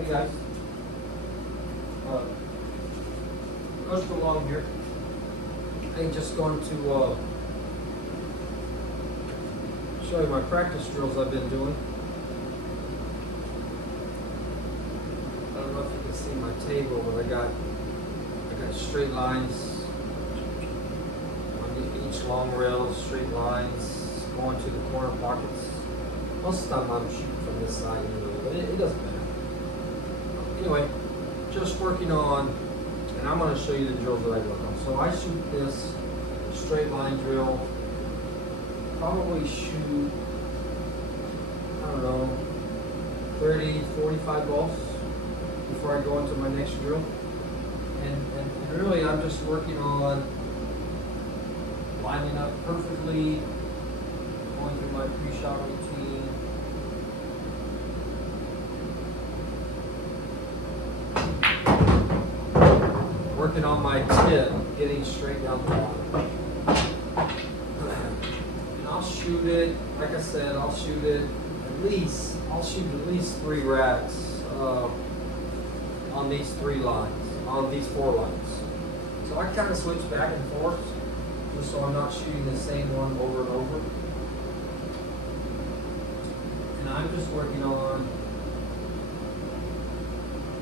Hey guys, Coach DeLong here. I'm just going to show you my practice drills I've been doing. I don't know if you can see my table, but I got straight lines on each long rail, straight lines going to the corner pockets. Most of the time I'm shooting from this side anyway, but it doesn't matter. Anyway, just working on, and I'm going to show you the drills that I work on. So I shoot this straight line drill, probably shoot, I don't know, 30, 45 balls before I go into my next drill. And really I'm just working on lining up perfectly, going through my pre-shot routine. Working on my tip, getting straight down the line. And I'll shoot it, like I said, I'll shoot at least 3 racks on these 3 lines, on these 4 lines. So I kind of switch back and forth, just so I'm not shooting the same one over and over. And I'm just working on,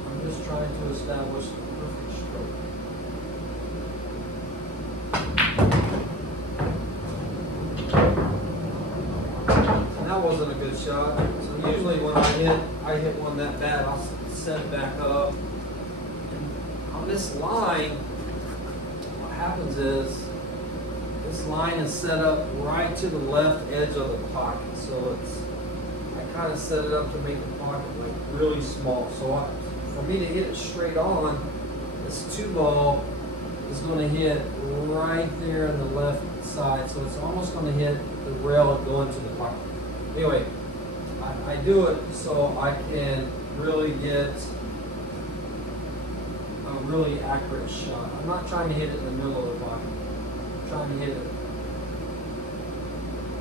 I'm just trying to establish the perfect stroke. That wasn't a good shot. So usually when I hit one that bad, I'll set it back up. And on this line, what happens is this line is set up right to the left edge of the pocket. So I kind of set it up to make the pocket like really small. So for me to hit it straight on, this 2 ball is going to hit right there in the left side. So it's almost going to hit the rail and go into the pocket. Anyway, I do it so I can really get a really accurate shot. I'm not trying to hit it in the middle of the pocket. I'm trying to hit it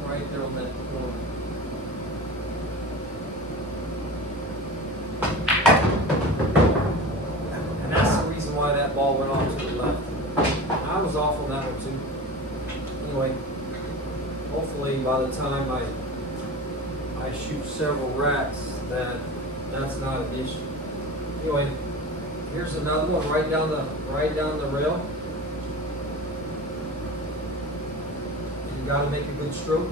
right there on that corner. And that's the reason why that ball went off to the left. And I was off on that one too. Anyway, hopefully by the time I shoot several racks, that's not an issue. Anyway, here's another one right down the rail. You got to make a good stroke.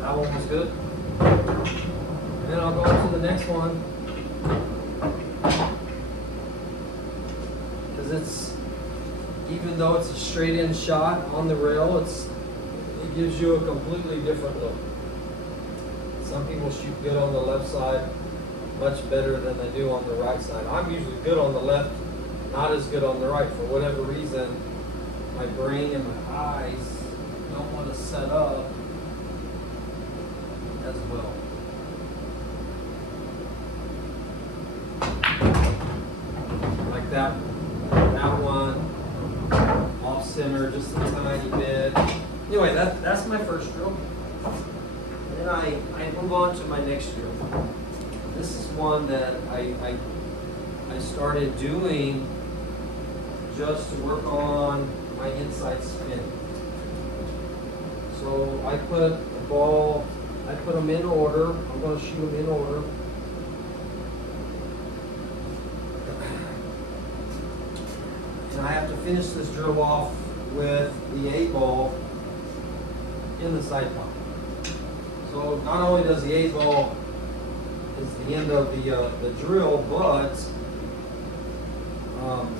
That one was good. And then I'll go on to the next one. Even though it's a straight in shot on the rail, it gives you a completely different look. Some people shoot good on the left side, much better than they do on the right side. I'm usually good on the left, not as good on the right. For whatever reason, my brain and my eyes don't want to set up as well. Like that one. Off center just a tiny bit. Anyway, that's my first drill. Then I move on to my next drill. This is one that I started doing just to work on my inside spin. So I put them in order. I'm going to shoot them in order. And I have to finish this drill off with the 8 ball in the side pocket. So not only does the 8 ball is the end of the drill, but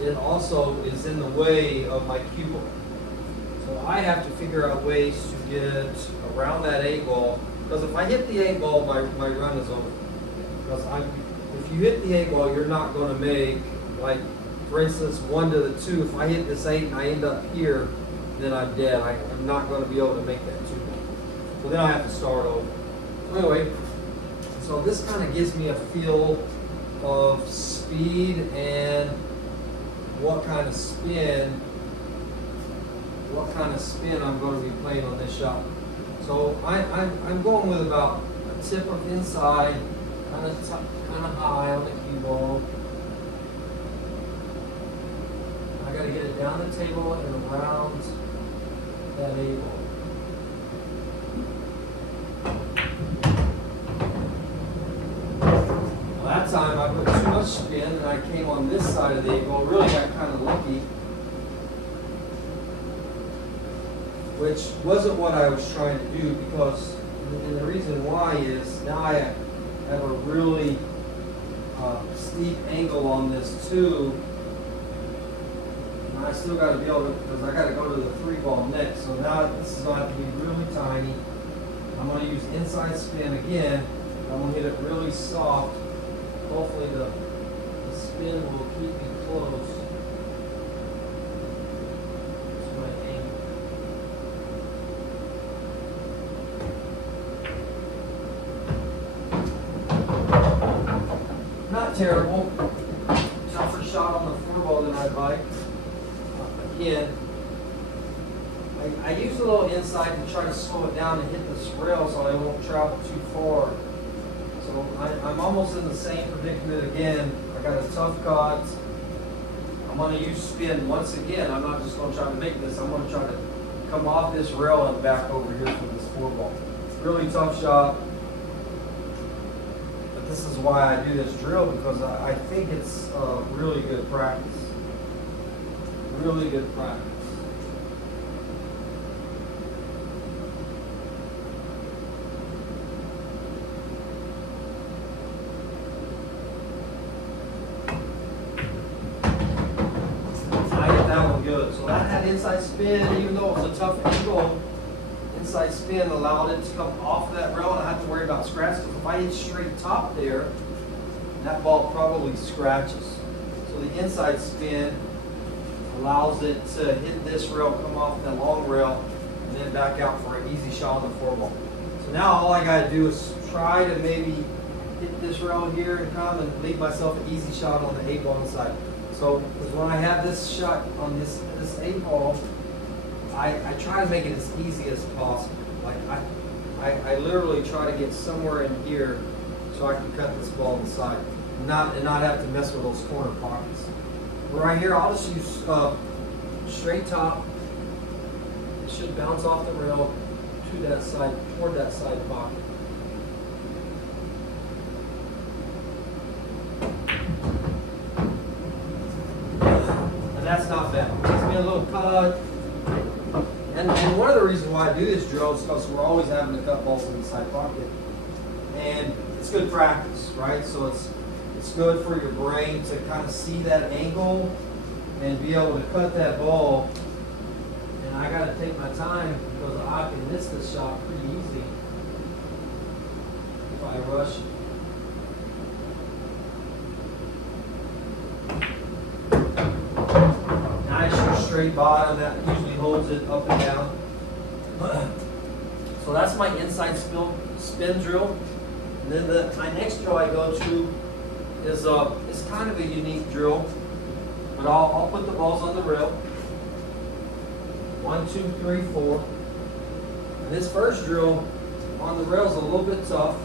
it also is in the way of my cue ball. So I have to figure out ways to get around that 8 ball, because if I hit the 8 ball, my run is over. Because if you hit the 8 ball, you're not going to make, like, for instance, 1 to the 2, if I hit this 8 and I end up here, then I'm dead. I'm not going to be able to make that 2. So then I have to start over. Anyway, so this kind of gives me a feel of speed and what kind of spin I'm going to be playing on this shot. So I'm going with about a tip of inside, kind of high on the cue ball. I got to get it down the table and around that A ball. Well, that time I put too much spin and I came on this side of the A ball. Really got kind of lucky, which wasn't what I was trying to do, because, and the reason why is now I have a really steep angle on this too. I still got to be able to, because I got to go to the 3-ball next. So now this is going to have to be really tiny. I'm going to use inside spin again. I'm going to hit it really soft. Hopefully the spin will keep me close to my angle. Not terrible. Tougher shot on the 4-ball than I'd like. Again, I use a little inside to try to slow it down and hit this rail so I won't travel too far. So I'm almost in the same predicament again. I got a tough cut. I'm going to use spin once again. I'm not just going to try to make this. I'm going to try to come off this rail and back over here for this 4-ball. Really tough shot. But this is why I do this drill, because I think it's really good practice. Really good practice. I hit that one good. So that had inside spin, even though it was a tough angle, inside spin allowed it to come off that rail and I have to worry about scratches. If I hit straight top there, that ball probably scratches. So the inside spin allows it to hit this rail, come off that long rail, and then back out for an easy shot on the 4-ball. So now all I got to do is try to maybe hit this rail here and come and leave myself an easy shot on the 8-ball inside. So because when I have this shot on this 8-ball, I try to make it as easy as possible. Like I literally try to get somewhere in here so I can cut this ball inside, and not have to mess with those corner pockets. Right here, I'll just use straight top. It should bounce off the rail to that side, toward that side pocket. And that's not bad. It gives me a little cut. And one of the reasons why I do this drill is because we're always having to cut balls in the side pocket. And it's good practice, right? So it's good for your brain to kind of see that angle and be able to cut that ball. And I got to take my time because I can miss this shot pretty easy if I rush it. Nice or straight bottom, that usually holds it up and down. So that's my inside spin drill. And then my next drill I go to is kind of a unique drill, but I'll put the balls on the rail. 1, 2, 3, 4. And this first drill on the rail is a little bit tough,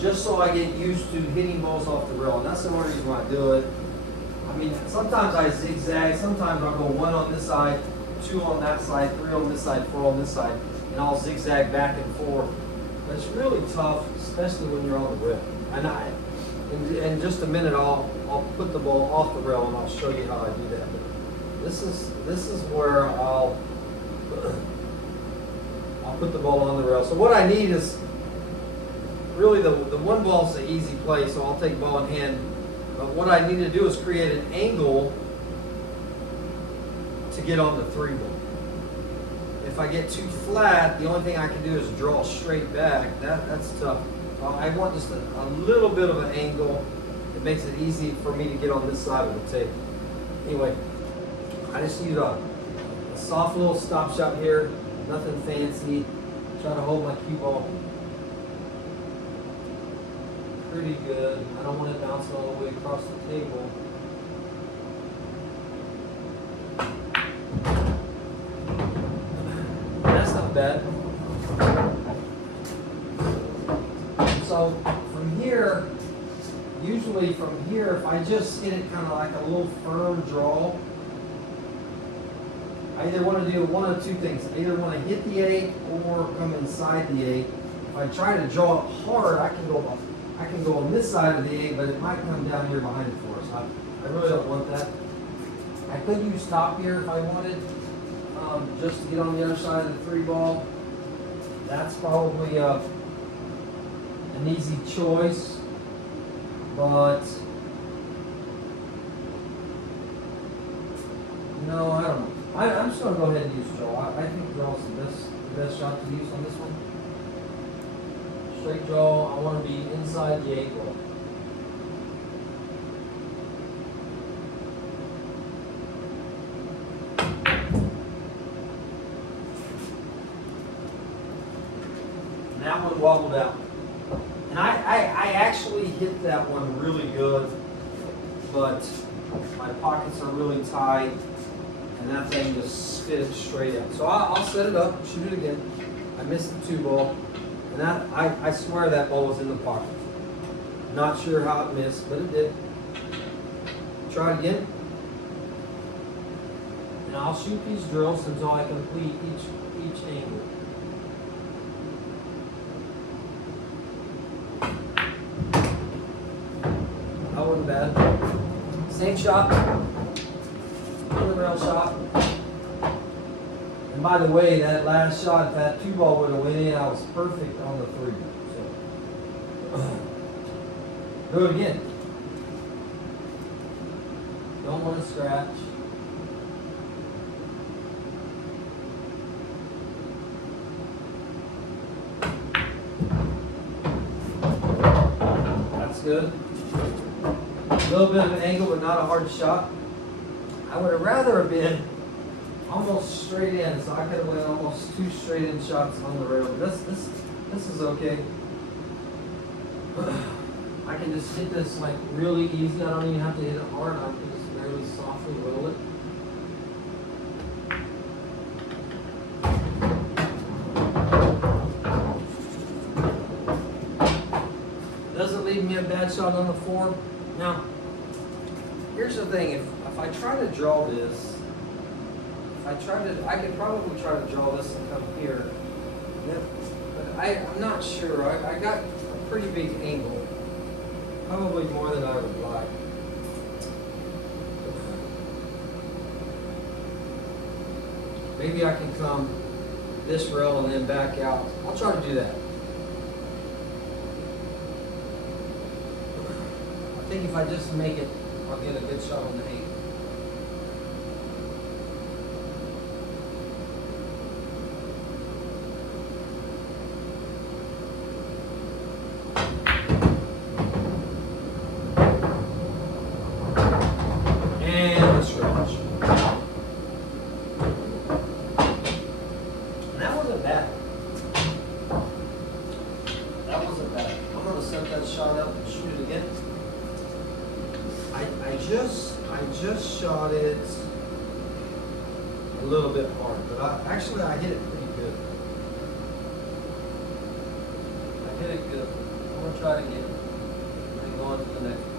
just so I get used to hitting balls off the rail, and that's the only reason why I do it. I mean, sometimes I zigzag, sometimes I'll go 1 on this side, 2 on that side, 3 on this side, 4 on this side, and I'll zigzag back and forth. But it's really tough, especially when you're on the rail. And in just a minute, I'll put the ball off the rail and I'll show you how I do that. But this is where I'll put the ball on the rail. So what I need is really the 1 ball is the easy play, so I'll take ball in hand. But what I need to do is create an angle to get on the 3 ball. If I get too flat, the only thing I can do is draw straight back. That's tough. I want just a little bit of an angle that makes it easy for me to get on this side of the table. Anyway, I just use a soft little stop shot here, nothing fancy. Try to hold my cue ball pretty good. I don't want it bouncing all the way across the table. That's not bad. So from here, usually from here, if I just hit it kind of like a little firm draw, I either want to do one of two things. I either want to hit the 8 or come inside the 8. If I try to draw it hard, I can go on this side of the 8, but it might come down here behind it for us. I really don't want that. I could use top here if I wanted, just to get on the other side of the 3 ball. That's probably an easy choice, but no, I don't know. I'm just going to go ahead and use draw. I think draw's the best shot to use on this one. Straight draw, I want to be inside the 8 ball. And that one wobbled out. And I actually hit that one really good, but my pockets are really tight, and that thing just spit it straight out. So I'll set it up, shoot it again. I missed the 2 ball. And that, I swear that ball was in the pocket. Not sure how it missed, but it did. Try it again. And I'll shoot these drills until I complete each angle. That wasn't bad. Same shot. On the rail shot. And by the way, that last shot, if that 2 ball would have went in, I was perfect on the 3. So do it again. Don't want to scratch. That's good. A little bit of an angle, but not a hard shot. I would have rather have been almost straight in, so I could have went almost 2 straight in shots on the rail. This is okay. I can just hit this like really easy. I don't even have to hit it hard. I can just barely softly roll it. Doesn't leave me a bad shot on the 4. Now, here's the thing. If I try to draw this, I could probably try to draw this and come here. But I'm not sure. I got a pretty big angle. Probably more than I would like. Maybe I can come this rail and then back out. I'll try to do that. I think if I just make it, I'll get a good shot on the 8. I just shot it a little bit hard, but I hit it pretty good. I hit it good. I'm going to try it again and go on to the next one.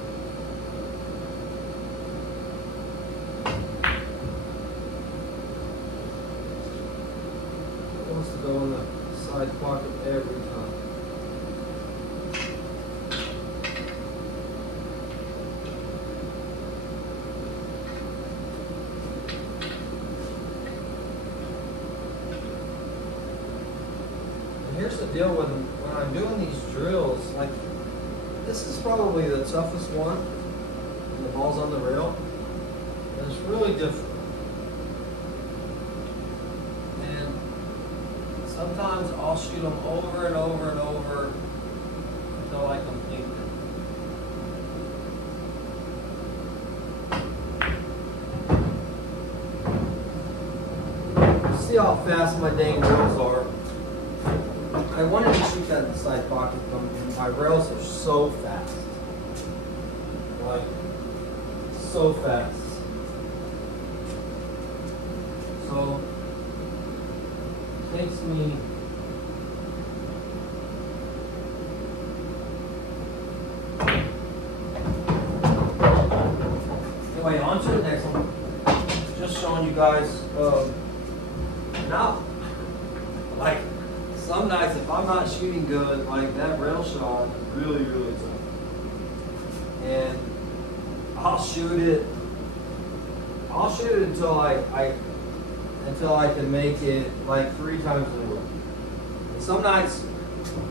It wants to go in the side pocket every time. Here's the deal when I'm doing these drills, like this is probably the toughest one when the ball's on the rail. And it's really difficult. And sometimes I'll shoot them over and over and over until I complete them. See how fast my dang drills are. I wanted to shoot shoot that in the side pocket. My rails are so fast. Like, so fast. So, it takes me anyway, on to the next one. Just showing you guys now, like some nights if I'm not shooting good, like that rail shot really, really tough. And I'll shoot it until until I can make it like 3 times in a row. And some nights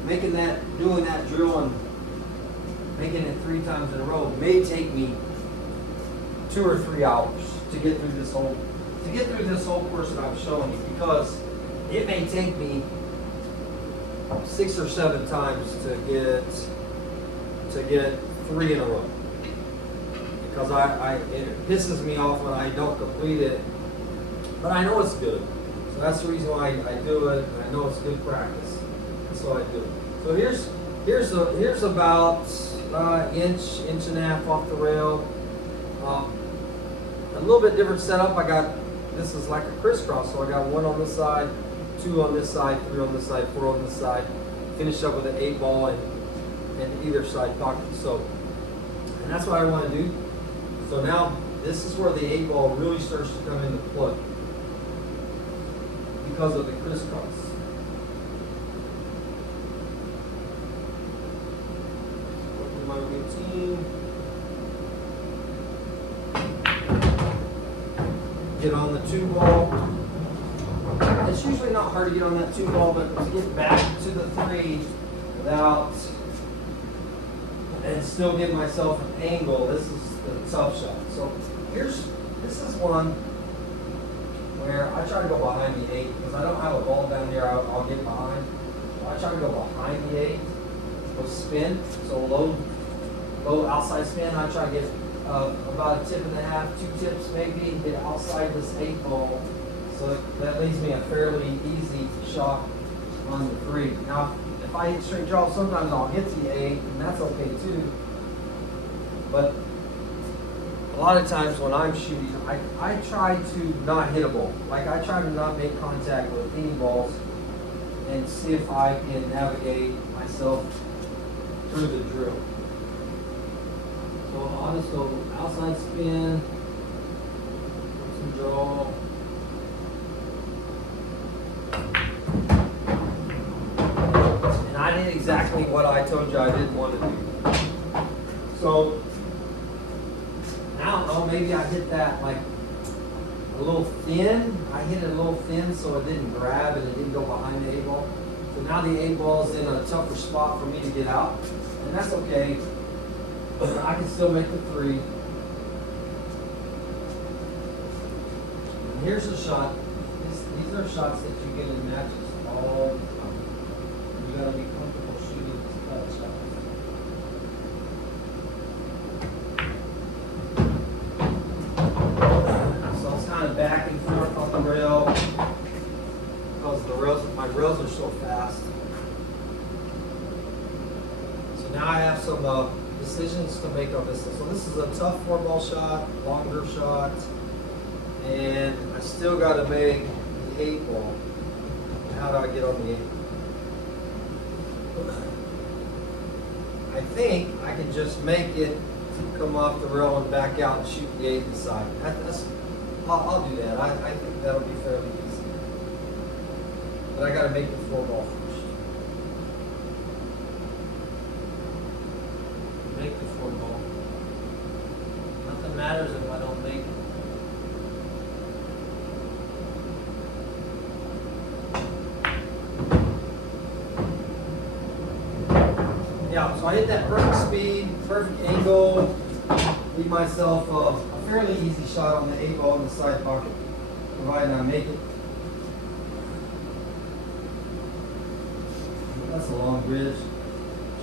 doing that drill and making it 3 times in a row may take me 2 or 3 hours to get through this whole course that I'm showing you, because it may take me 6 or 7 times to get 3 in a row. Because it pisses me off when I don't complete it, but I know it's good. So that's the reason why I do it. I know it's good practice. That's why I do it. So here's about inch and a half off the rail. A little bit different setup. This is like a crisscross, so I got 1 on this side, 2 on this side, 3 on this side, 4 on this side. Finish up with an 8 ball in either side pocket. So, and that's what I want to do. So now this is where the 8 ball really starts to come into play because of the crisscross. Go through my routine. Get on the 2 ball. It's usually not hard to get on that 2 ball, but to get back to the 3 without and still give myself an angle, this is the tough shot. So this is one where I try to go behind the 8 because I don't have a ball down there I'll get behind. So I try to go behind the 8 with spin, so low outside spin. I try to get about a tip and a half, 2 tips maybe, get outside this 8 ball. So that leaves me a fairly easy shot on the 3. Now, if I hit straight draw, sometimes I'll hit the 8, and that's okay too. But a lot of times when I'm shooting, I try to not hit a ball. Like I try to not make contact with any balls and see if I can navigate myself through the drill. So I'll just go outside spin, some draw. And I did exactly what I told you I didn't want to do. So, I don't know, maybe I hit that like a little thin. I hit it a little thin so it didn't grab and it didn't go behind the 8 ball. So now the 8 ball is in a tougher spot for me to get out. And that's okay. I can still make the 3. And here's a shot. These are shots that you get in matches all the time. You gotta be comfortable shooting these cut shots. So it's kind of back and forth on the rail because my rails are so fast. So now I have some decisions to make on this. So this is a tough 4 ball shot, longer shot, and I still got to make the 8 ball. How do I get on the 8? I think I can just make it come off the rail and back out and shoot the 8 inside. I'll do that. I think that'll be fairly easy. But I got to make the 4 ball first. Make the 4 ball. Nothing matters if I don't make it. Yeah, so I hit that perfect speed, perfect angle, leave myself a fairly easy shot on the 8 ball in the side pocket, provided I make it. That's a long bridge.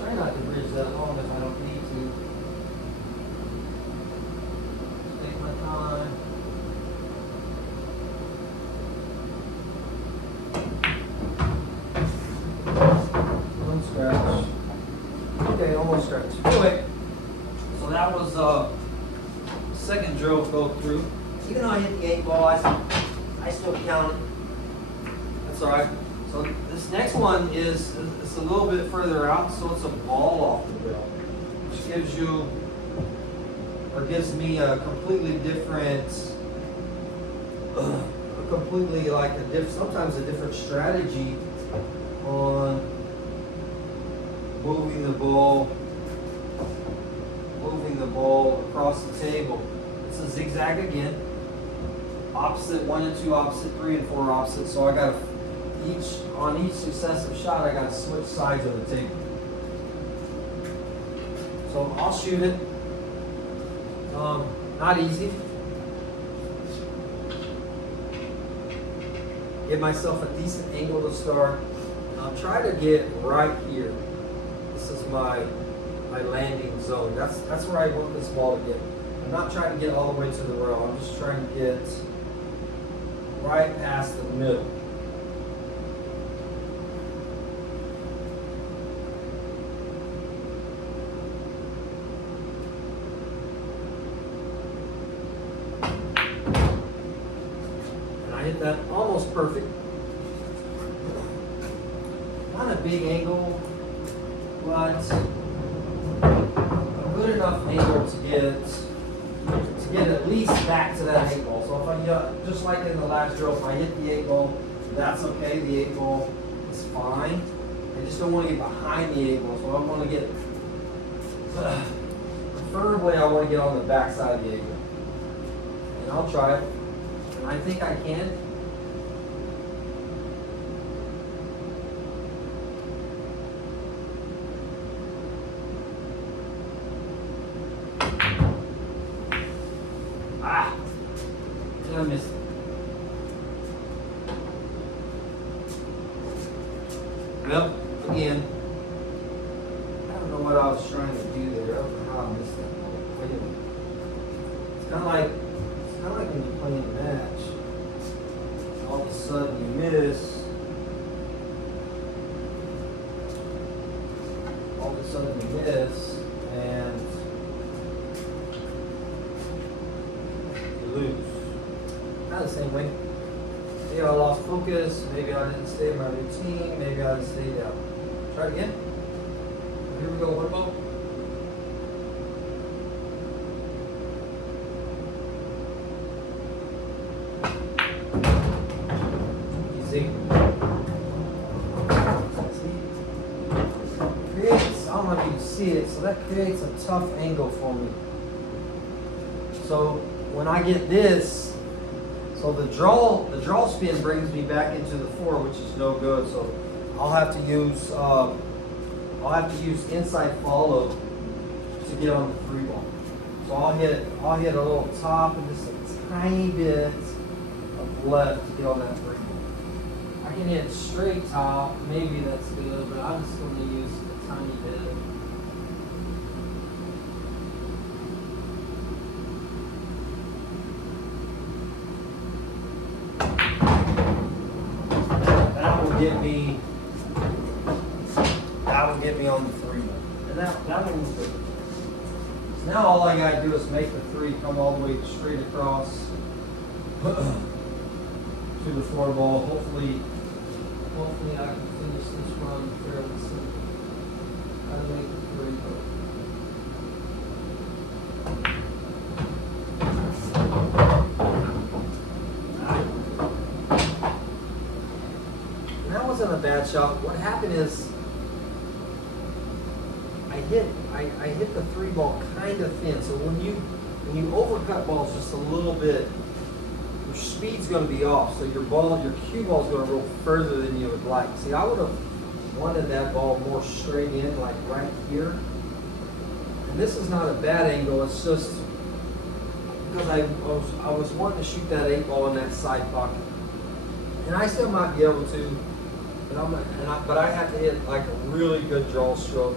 Try not to bridge that long if I don't need to. Take my time. more scratch. Anyway, so that was second drill go through. Even though I hit the 8-ball, I still count it. That's all right. So this next one is it's a little bit further out, so it's a ball off the drill, which gives you or gives me a completely different, sometimes a different strategy on moving the ball across the table. It's a zigzag again. Opposite 1 and 2 opposite, 3 and 4 opposite. So I got on each successive shot I got to switch sides of the table. So I'll shoot it. Not easy. Give myself a decent angle to start. I'll try to get right here. This is my landing zone. That's where I want this ball to get. I'm not trying to get all the way to the rail. I'm just trying to get right past the middle. And I hit that almost perfect. Not a big angle, but a good enough angle to get at least back to that 8-ball. So if I, just like in the last drill, if I hit the 8-ball, that's okay. The 8-ball is fine. I just don't want to get behind the 8-ball. So I want to get, preferably I want to get on the back side of the 8-ball. And I'll try it. And I think I can. I missed it. Well, again, I don't know what I was trying to do there. I don't know how I missed that ball. Anyway, it's kind of like when you're playing a match. All of a sudden you miss. All of a sudden you miss, and you lose. Kind of the same way. Maybe I lost focus, maybe I didn't stay in my routine, maybe I didn't stay down. Try it again. Here we go, one ball. Easy. Creates, I don't know if you can see it, so that creates a tough angle for me. So when I get this, so the draw spin brings me back into the 4, which is no good. So I'll have to use inside follow to get on the 3-ball. So I'll hit a little top and just a tiny bit of left to get on that 3-ball. I can hit straight top, maybe that's good, but I'm just going to use a tiny bit. That'll get me on the 3-ball. And that one was good. So now all I gotta do is make the 3 come all the way straight across to the 4-ball. Hopefully I can finish this run fairly soon. Gotta make the 3 go. A bad shot. What happened is I hit the 3-ball kind of thin. So when you overcut balls just a little bit, your speed's going to be off. So your cue ball is going to roll further than you would like. See, I would have wanted that ball more straight in, like right here. And this is not a bad angle. It's just because I was wanting to shoot that 8-ball in that side pocket, and I still might be able to. But I have to hit like a really good draw stroke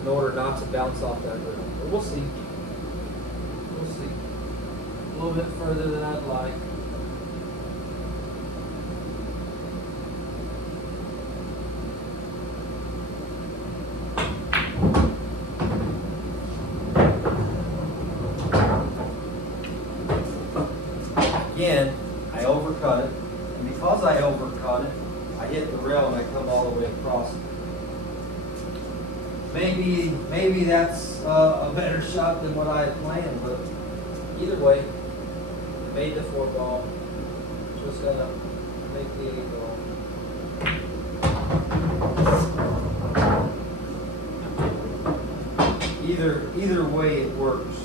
in order not to bounce off that rail. But we'll see. We'll see. A little bit further than I'd like. again, I overcut it. And because I overcut it, I hit the rail and I come all the way across. Maybe that's a better shot than what I had planned, but either way, made the 4 ball. Just gotta make the 8 ball. Either way, it works.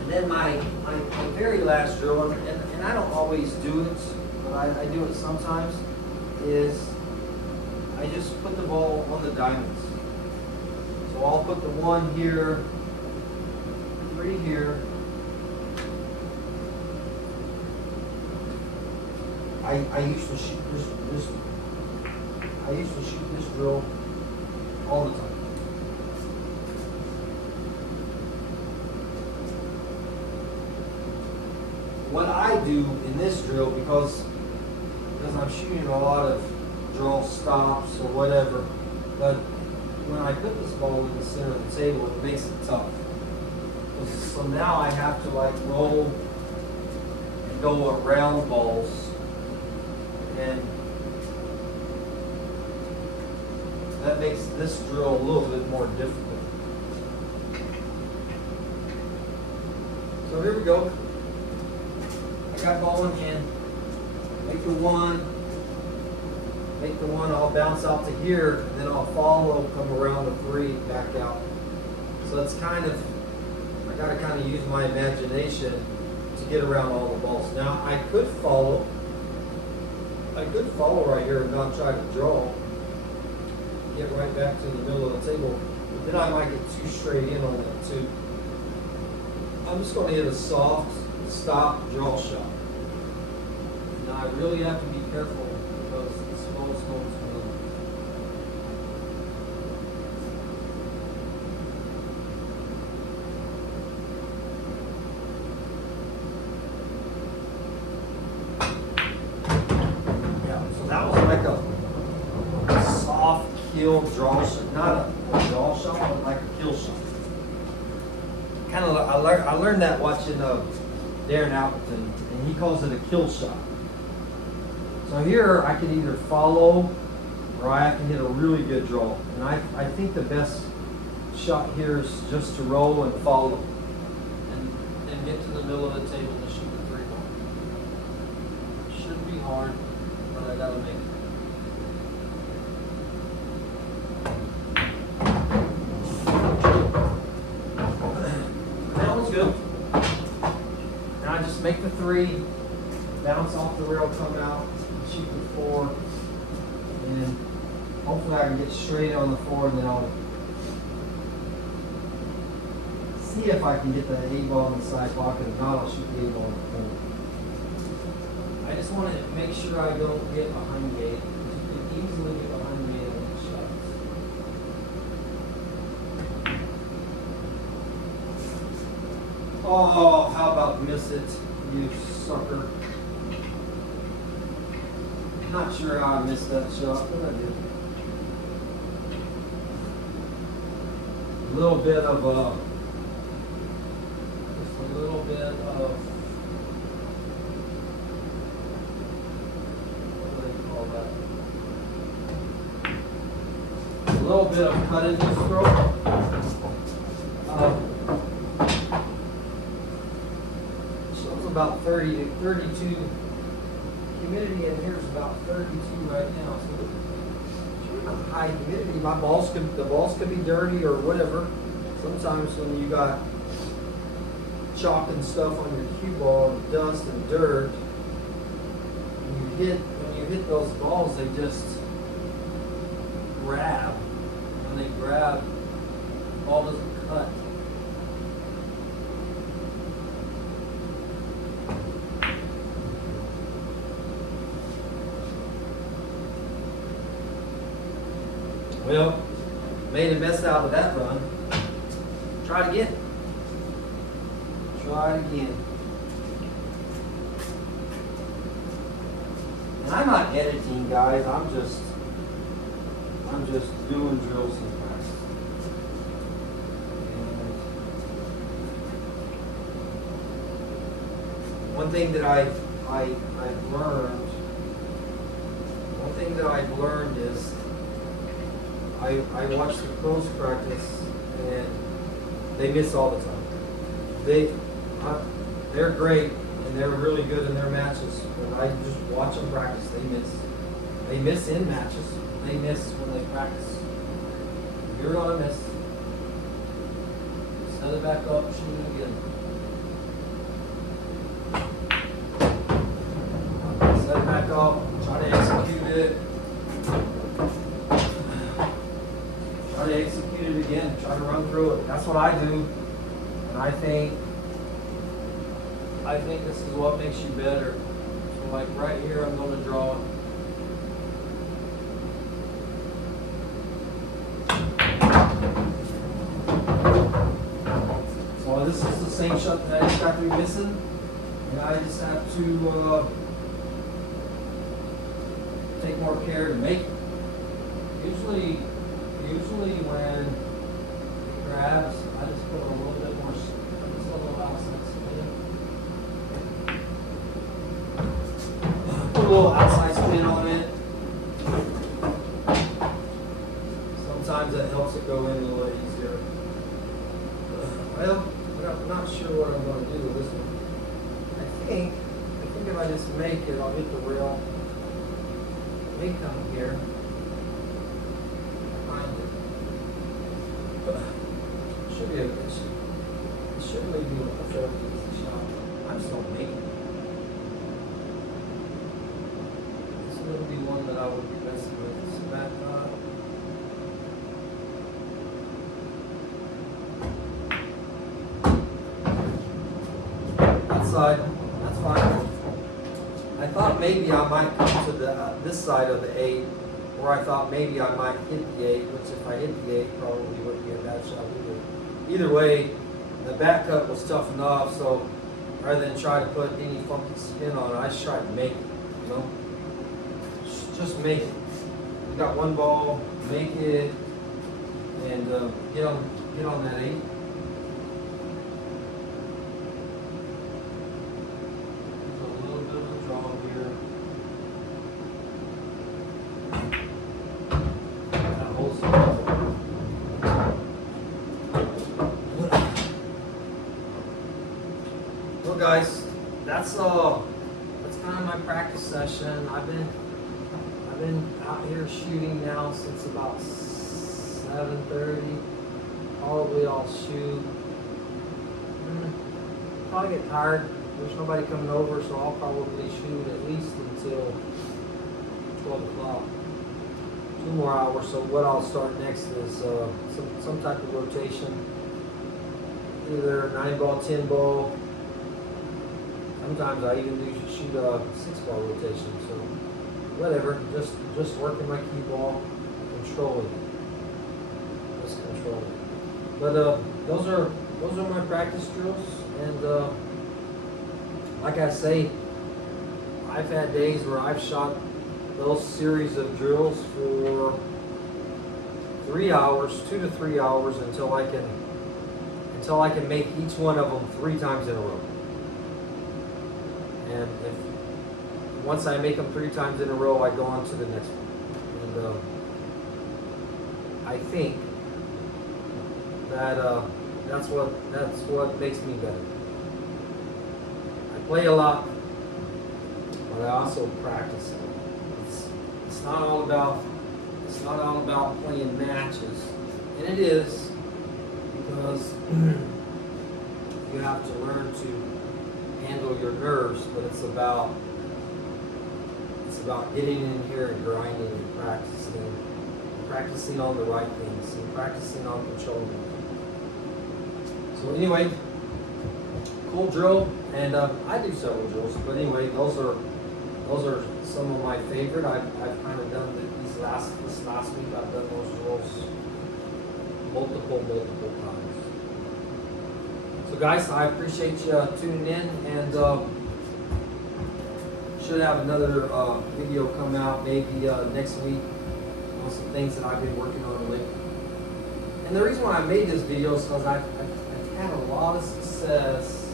And then my very last drill, and I don't always do it, but I do it sometimes, is I just put the ball on the diamonds. So I'll put the 1 here, 3 here. I used to shoot this. I used to shoot this drill all the time. What I do in this drill, because I'm shooting a lot of draw stops or whatever, but when I put this ball in the center of the table, it makes it tough. So now I have to like roll and go around balls, and that makes this drill a little bit more difficult. So here we go. I got ball in hand. Make the 1. Make the 1, I'll bounce out to here, and then I'll follow, come around the 3, back out. So it's kind of, I gotta kind of use my imagination to get around all the balls. Now I could follow right here and not try to draw, get right back to the middle of the table, but then I might get too straight in on that too. I'm just gonna hit a soft stop draw shot. Now I really have to be careful because this ball's going to move. Yeah, so that was like a soft kill draw shot, not a draw shot, but like a kill shot. Kind of, I learned that watching Darren Appleton, and he calls it a kill shot. So here I can either follow or I can hit a really good draw. And I think the best shot here is just to roll and follow and get to the middle of the table to shoot the 3 ball. Shouldn't be hard, but I gotta make it. That was good. Now I just make the 3, bounce off the rail, come out, shoot the 4, and hopefully I can get straight on the 4, and then I'll see if I can get the 8 ball in the side pocket. If not, I'll shoot the 8 ball in the 4. I just want to make sure I don't get behind gate. You can easily get behind gate on these shots. Oh, how about miss it, you sucker. Not sure how I missed that shot, but I did. A little bit of just a little bit of, what do they call that? A little bit of cut in this stroke. Shows about 30 to 32. Humidity in here is about 32 right now, so high humidity. The balls could be dirty or whatever. Sometimes when you got chalk and stuff on your cue ball, and dust and dirt, when you hit those balls, they just grab. When they grab, the ball doesn't cut. Well, made a mess out of that run. Try it again. Try it again. And I'm not editing, guys. I'm just doing drills sometimes. one thing that I've learned is I watch the pros practice and they miss all the time. They're great and they're really good in their matches. When I just watch them practice, they miss. They miss in matches. They miss when they practice. You're gonna miss. Set it back up, shoot it again. Set it back up, try to execute it. Try to execute it again, try to run through it. That's what I do. And I think this is what makes you better. So like right here, I'm going to draw it. So this is the same shot that I just got to be missing. And I just have to take more care to make it. Usually when it grabs, I just put a little bit more, just a little outside spin. Put a little outside spin on it. Sometimes that helps it go in a little easier. Well, I'm not sure what I'm going to do with this one. I think if I just make it, I'll get the rail. May come here. Find it. Should be a good shot. It should really be a fairly easy shot. I'm still making it. This would be one that I would be messing with. Smack that side. That's fine. I thought maybe I might come to the this side of the 8, or I thought maybe I might hit the 8, which if I hit the 8 probably wouldn't be a bad shot either. Either way, the back cut was tough enough, so rather than try to put any funky spin on it, I just tried to make it, you know? Just make it. You got one ball, make it, and get on that 8. Well, guys, that's kind of my practice session. I've been out here shooting now since about 7:30. Probably I'll shoot. Probably get tired. There's nobody coming over, so I'll probably shoot at least until 12 o'clock. 2 more hours. So what I'll start next is some type of rotation. Either 9-ball, 10-ball. Sometimes I even do shoot a 6-ball rotation. So whatever, just working my cue ball, controlling it. Just controlling it. But those are my practice drills, and like I say, I've had days where I've shot those series of drills for 3 hours, 2 to 3 hours, until I can make each one of them 3 times in a row. And once I make them 3 times in a row, I go on to the next one. And I think that that's what makes me better. I play a lot, but I also practice it. It's not all about playing matches, and it is, because you have to learn to handle your nerves, but it's about getting in here and grinding and practicing on the right things and practicing on controlling. So anyway, cool drill, and I do several drills, but anyway, those are some of my favorite. I've kind of done this last week. I've done those drills multiple times. So guys, I appreciate you tuning in, and should have another video come out maybe next week on some things that I've been working on lately. And the reason why I made this video is because I've had a lot of success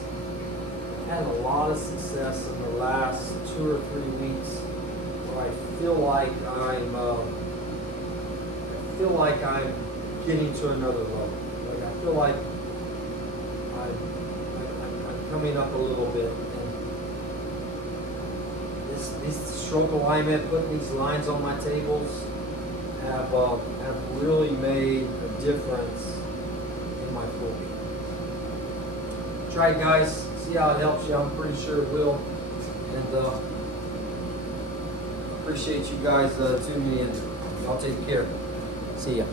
had a lot of success in the last 2 or 3 weeks where I feel like I'm getting to another level. Like I feel like I'm coming up a little bit. And this stroke alignment, putting these lines on my tables, have really made a difference in my fluid. Try it, guys. See how it helps you. I'm pretty sure it will. And appreciate you guys tuning in. Y'all take care. See ya.